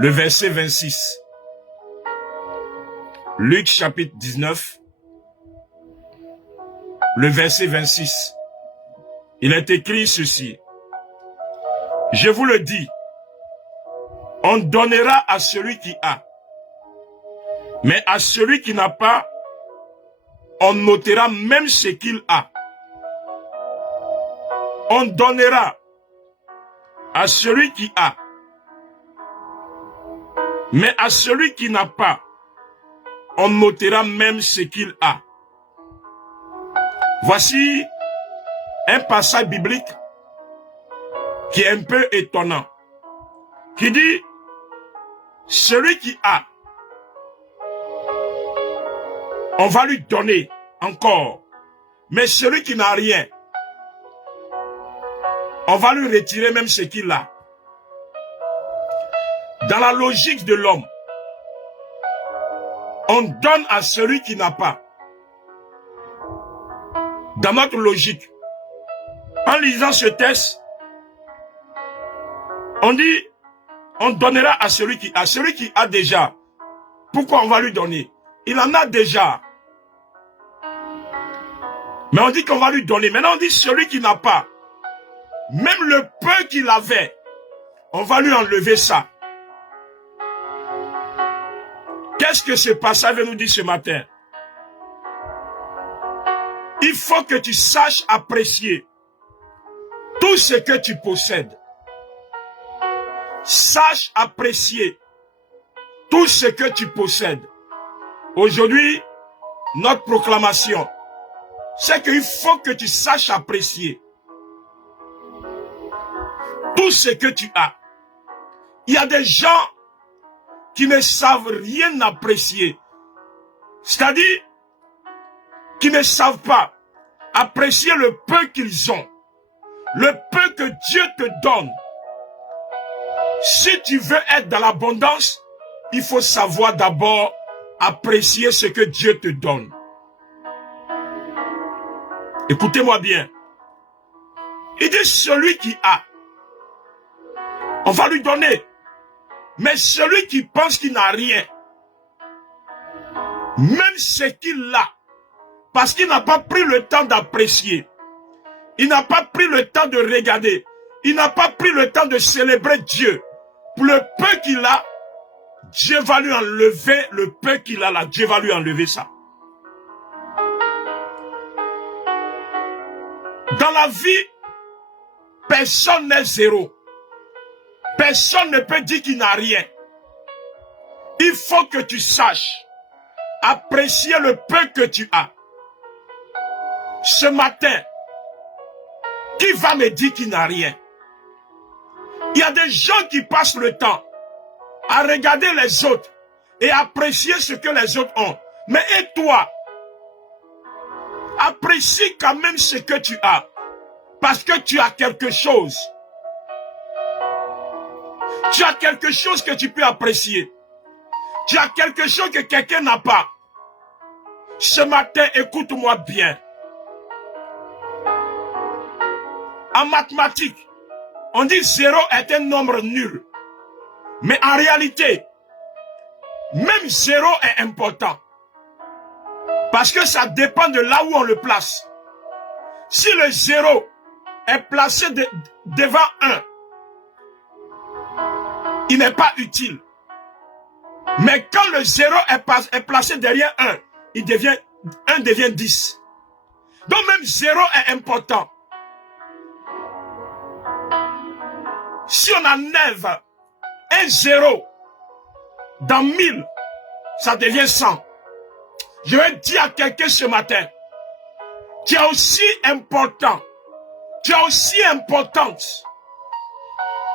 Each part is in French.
le verset 26. Luc chapitre 19, le verset 26. Il est écrit ceci. Je vous le dis, on donnera à celui qui a. Mais à celui qui n'a pas, on notera même ce qu'il a. On donnera à celui qui a. Mais à celui qui n'a pas, on notera même ce qu'il a. Voici un passage biblique qui est un peu étonnant, qui dit, celui qui a, on va lui donner encore, mais celui qui n'a rien, on va lui retirer même ce qu'il a. Dans la logique de l'homme, on donne à celui qui n'a pas. Dans notre logique, en lisant ce texte, on dit, on donnera à celui qui a. Celui qui a déjà, pourquoi on va lui donner? Il en a déjà. Mais on dit qu'on va lui donner. Maintenant on dit celui qui n'a pas. Même le peu qu'il avait, on va lui enlever ça. Qu'est-ce que ce passage veut nous dire ce matin? Il faut que tu saches apprécier tout ce que tu possèdes. Sache apprécier tout ce que tu possèdes. Aujourd'hui, notre proclamation, c'est qu'il faut que tu saches apprécier tout ce que tu as. Il y a des gens qui ne savent rien apprécier. C'est-à-dire, qui ne savent pas apprécier le peu qu'ils ont. Le peu que Dieu te donne. Si tu veux être dans l'abondance, il faut savoir d'abord apprécier ce que Dieu te donne. Écoutez-moi bien. Il dit celui qui a, on va lui donner. Mais celui qui pense qu'il n'a rien, même ce qu'il a, parce qu'il n'a pas pris le temps d'apprécier, il n'a pas pris le temps de regarder, il n'a pas pris le temps de célébrer Dieu. Pour le peu qu'il a, Dieu va lui enlever le peu qu'il a là. Dieu va lui enlever ça. Dans la vie, personne n'est zéro. Personne ne peut dire qu'il n'a rien. Il faut que tu saches apprécier le peu que tu as. Ce matin, qui va me dire qu'il n'a rien? Il y a des gens qui passent le temps à regarder les autres et apprécier ce que les autres ont. Mais et toi? Apprécie quand même ce que tu as. Parce que tu as quelque chose. Tu as quelque chose que tu peux apprécier. Tu as quelque chose que quelqu'un n'a pas. Ce matin, écoute-moi bien. En mathématiques, on dit 0 est un nombre nul. Mais en réalité, même 0 est important. Parce que ça dépend de là où on le place. Si le 0 est placé devant 1, il n'est pas utile. Mais quand le 0 est placé derrière 1, 1 devient 10. Donc même 0 est important. Si on enlève un 0 dans 1000, ça devient 100. Je vais dire à quelqu'un ce matin, tu es aussi important, tu es aussi importante.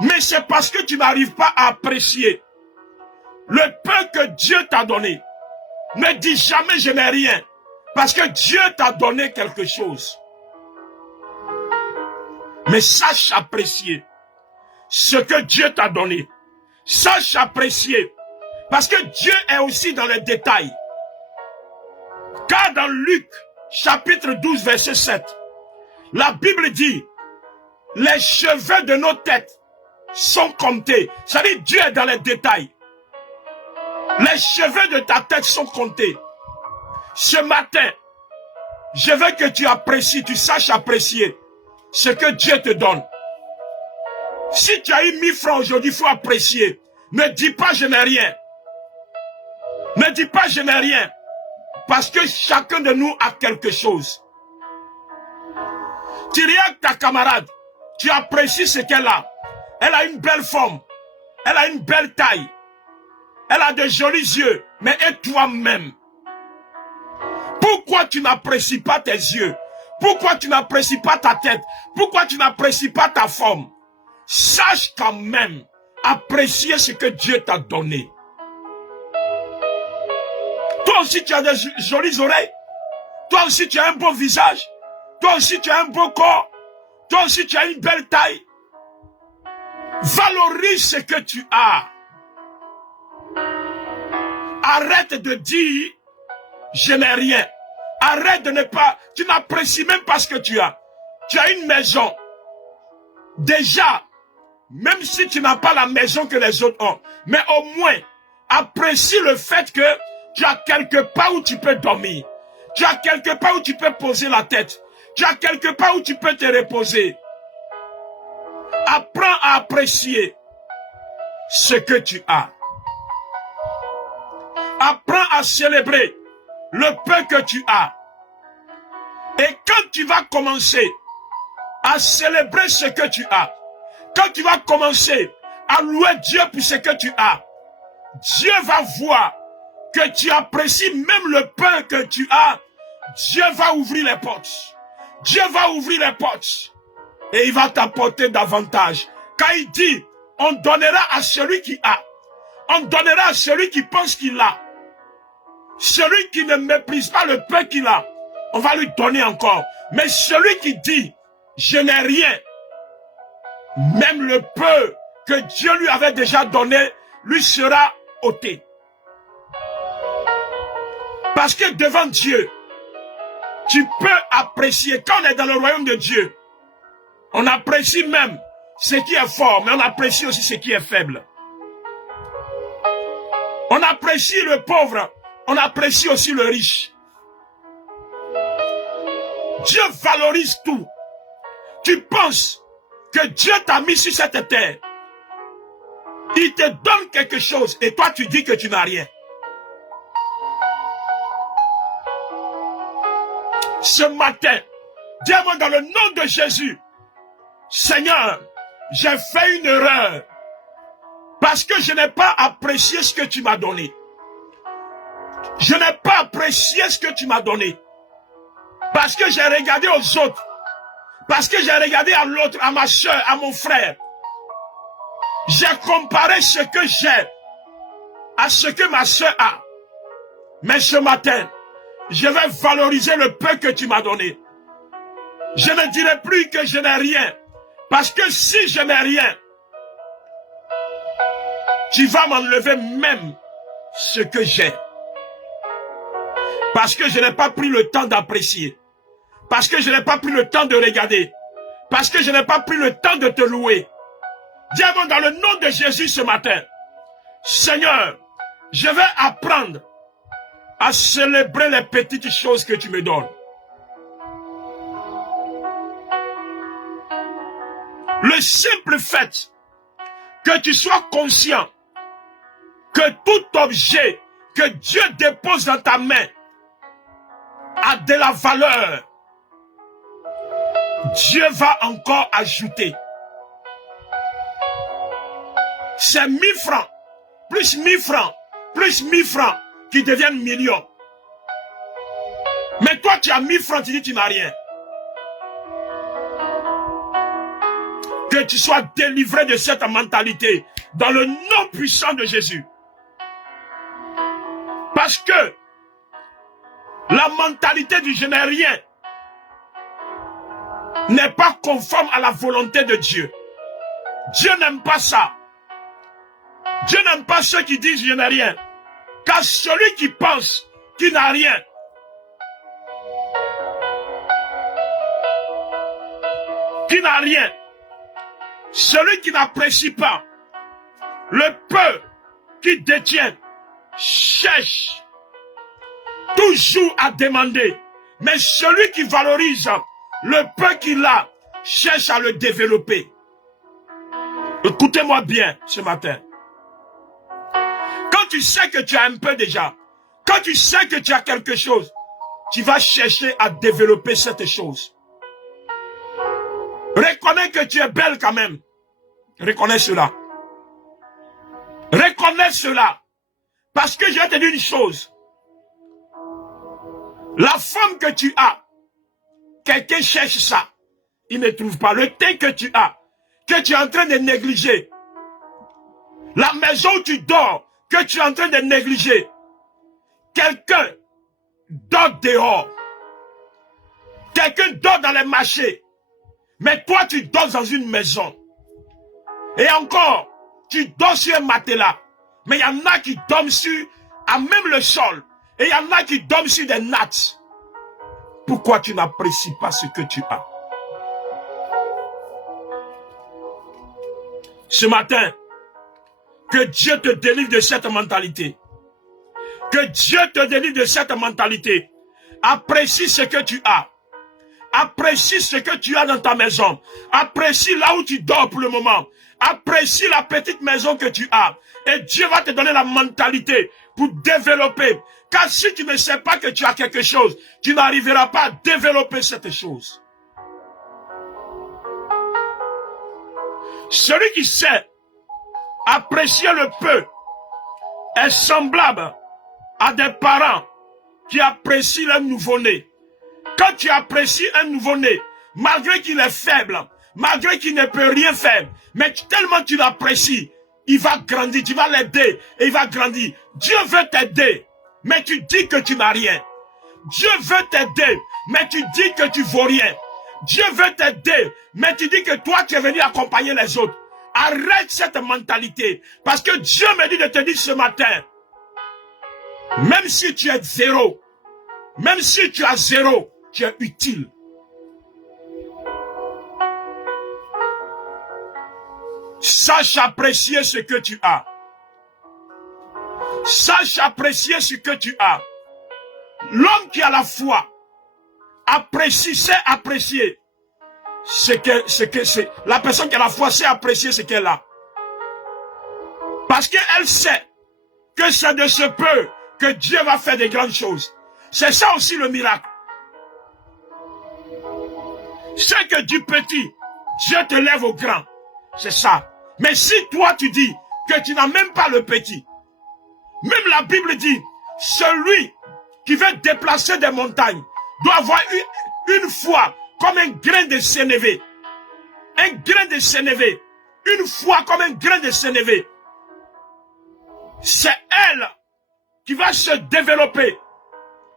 Mais c'est parce que tu n'arrives pas à apprécier le peu que Dieu t'a donné. Ne dis jamais je n'ai rien. Parce que Dieu t'a donné quelque chose. Mais sache apprécier ce que Dieu t'a donné. Sache apprécier. Parce que Dieu est aussi dans les détails. Car dans Luc, chapitre 12, verset 7, la Bible dit, les cheveux de nos têtes sont comptés. C'est-à-dire, Dieu est dans les détails. Les cheveux de ta tête sont comptés. Ce matin, je veux que tu apprécies, tu saches apprécier ce que Dieu te donne. Si tu as eu 1000 francs aujourd'hui, il faut apprécier. Ne dis pas je n'ai rien. Ne dis pas je n'ai rien. Parce que chacun de nous a quelque chose. Tu regardes ta camarade, tu apprécies ce qu'elle a. Elle a une belle forme, elle a une belle taille, elle a de jolis yeux, mais et toi-même? Pourquoi tu n'apprécies pas tes yeux? Pourquoi tu n'apprécies pas ta tête? Pourquoi tu n'apprécies pas ta forme? Sache quand même apprécier ce que Dieu t'a donné. Toi aussi tu as de jolies oreilles. Toi aussi tu as un beau visage. Toi aussi tu as un beau corps. Toi aussi tu as une belle taille. Valorise ce que tu as. Arrête de dire je n'ai rien. Arrête de ne pas, tu n'apprécies même pas ce que tu as. Tu as une maison. Déjà, même si tu n'as pas la maison que les autres ont, mais au moins, apprécie le fait que tu as quelque part où tu peux dormir. Tu as quelque part où tu peux poser la tête. Tu as quelque part où tu peux te reposer. Apprends à apprécier ce que tu as. Apprends à célébrer le peu que tu as. Et quand tu vas commencer à célébrer ce que tu as, quand tu vas commencer à louer Dieu pour ce que tu as, Dieu va voir que tu apprécies même le peu que tu as. Dieu va ouvrir les portes. Dieu va ouvrir les portes. Et il va t'apporter davantage. Quand il dit, on donnera à celui qui a. On donnera à celui qui pense qu'il a. Celui qui ne méprise pas le peu qu'il a, on va lui donner encore. Mais celui qui dit, je n'ai rien, même le peu que Dieu lui avait déjà donné, lui sera ôté. Parce que devant Dieu, tu peux apprécier. Quand on est dans le royaume de Dieu, on apprécie même ce qui est fort, mais on apprécie aussi ce qui est faible. On apprécie le pauvre, on apprécie aussi le riche. Dieu valorise tout. Tu penses que Dieu t'a mis sur cette terre. Il te donne quelque chose et toi tu dis que tu n'as rien. Ce matin, dis-moi dans le nom de Jésus, Seigneur, j'ai fait une erreur parce que je n'ai pas apprécié ce que tu m'as donné. Je n'ai pas apprécié ce que tu m'as donné. Parce que j'ai regardé aux autres. Parce que j'ai regardé à l'autre, à ma soeur, à mon frère. J'ai comparé ce que j'ai à ce que ma soeur a. Mais ce matin, je vais valoriser le peu que tu m'as donné. Je ne dirai plus que je n'ai rien. Parce que si je n'ai rien, tu vas m'enlever même ce que j'ai. Parce que je n'ai pas pris le temps d'apprécier. Parce que je n'ai pas pris le temps de regarder. Parce que je n'ai pas pris le temps de te louer. Dis-moi dans le nom de Jésus ce matin, Seigneur, je vais apprendre à célébrer les petites choses que tu me donnes. Le simple fait que tu sois conscient que tout objet que Dieu dépose dans ta main a de la valeur, Dieu va encore ajouter. C'est 1000 francs, plus 1000 francs, plus 1000 francs qui deviennent millions. Mais toi, tu as 1000 francs, tu dis que tu n'as rien. Que tu sois délivré de cette mentalité dans le nom puissant de Jésus. Parce que la mentalité du je n'ai rien n'est pas conforme à la volonté de Dieu. Dieu n'aime pas ça. Dieu n'aime pas ceux qui disent je n'ai rien. Car celui qui pense qu'il n'a rien, Celui qui n'apprécie pas le peu qu'il détient cherche toujours à demander. Mais celui qui valorise le peu qu'il a cherche à le développer. Écoutez-moi bien ce matin. Quand tu sais que tu as un peu déjà, quand tu sais que tu as quelque chose, tu vas chercher à développer cette chose. Reconnais que tu es belle quand même. Reconnais cela. Reconnais cela. Parce que je vais te dire une chose. La femme que tu as, quelqu'un cherche ça. Il ne trouve pas. Le teint que tu as, que tu es en train de négliger. La maison où tu dors, que tu es en train de négliger. Quelqu'un dort dehors. Quelqu'un dort dans les marchés. Mais toi, tu dors dans une maison. Et encore, tu dors sur un matelas. Mais il y en a qui dorment sur, à même le sol. Et il y en a qui dorment sur des nattes. Pourquoi tu n'apprécies pas ce que tu as? Ce matin, que Dieu te délivre de cette mentalité. Que Dieu te délivre de cette mentalité. Apprécie ce que tu as. Apprécie ce que tu as dans ta maison. Apprécie là où tu dors pour le moment. Apprécie la petite maison que tu as. Et Dieu va te donner la mentalité pour développer. Car si tu ne sais pas que tu as quelque chose, tu n'arriveras pas à développer cette chose. Celui qui sait apprécier le peu est semblable à des parents qui apprécient leur nouveau-né. Quand tu apprécies un nouveau-né, malgré qu'il est faible, malgré qu'il ne peut rien faire, mais tellement tu l'apprécies, il va grandir, tu vas l'aider et il va grandir. Dieu veut t'aider, mais tu dis que tu n'as rien. Dieu veut t'aider, mais tu dis que tu vaux rien. Dieu veut t'aider, mais tu dis que toi tu es venu accompagner les autres. Arrête cette mentalité, parce que Dieu me dit de te dire ce matin, même si tu es zéro, même si tu as zéro, tu es utile. Sache apprécier ce que tu as. Sache apprécier ce que tu as. L'homme qui a la foi apprécie, sait apprécier la personne qui a la foi sait apprécier ce qu'elle a. Parce qu'elle sait que c'est de ce peu que Dieu va faire de grandes choses. C'est ça aussi le miracle. C'est que du petit, Dieu te lève au grand. C'est ça. Mais si toi tu dis que tu n'as même pas le petit, même la Bible dit, celui qui veut déplacer des montagnes doit avoir une foi comme un grain de sénévé. Un grain de sénévé. Une foi comme un grain de sénévé. C'est elle qui va se développer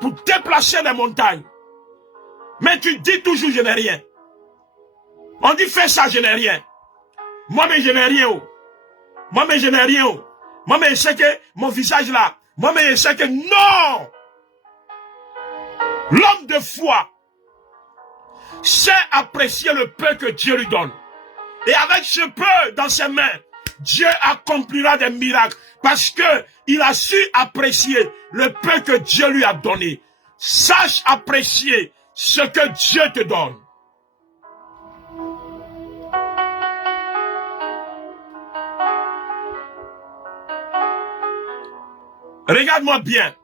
pour déplacer les montagnes. Mais tu dis toujours je n'ai rien. On dit fais ça, je n'ai rien. Moi-même je n'ai rien. Moi-même je n'ai rien. Moi-même je sais que mon visage là. Moi-même je sais que non. L'homme de foi sait apprécier le peu que Dieu lui donne. Et avec ce peu dans ses mains, Dieu accomplira des miracles. Parce que il a su apprécier le peu que Dieu lui a donné. Sache apprécier ce que Dieu te donne. Regarde-moi bien.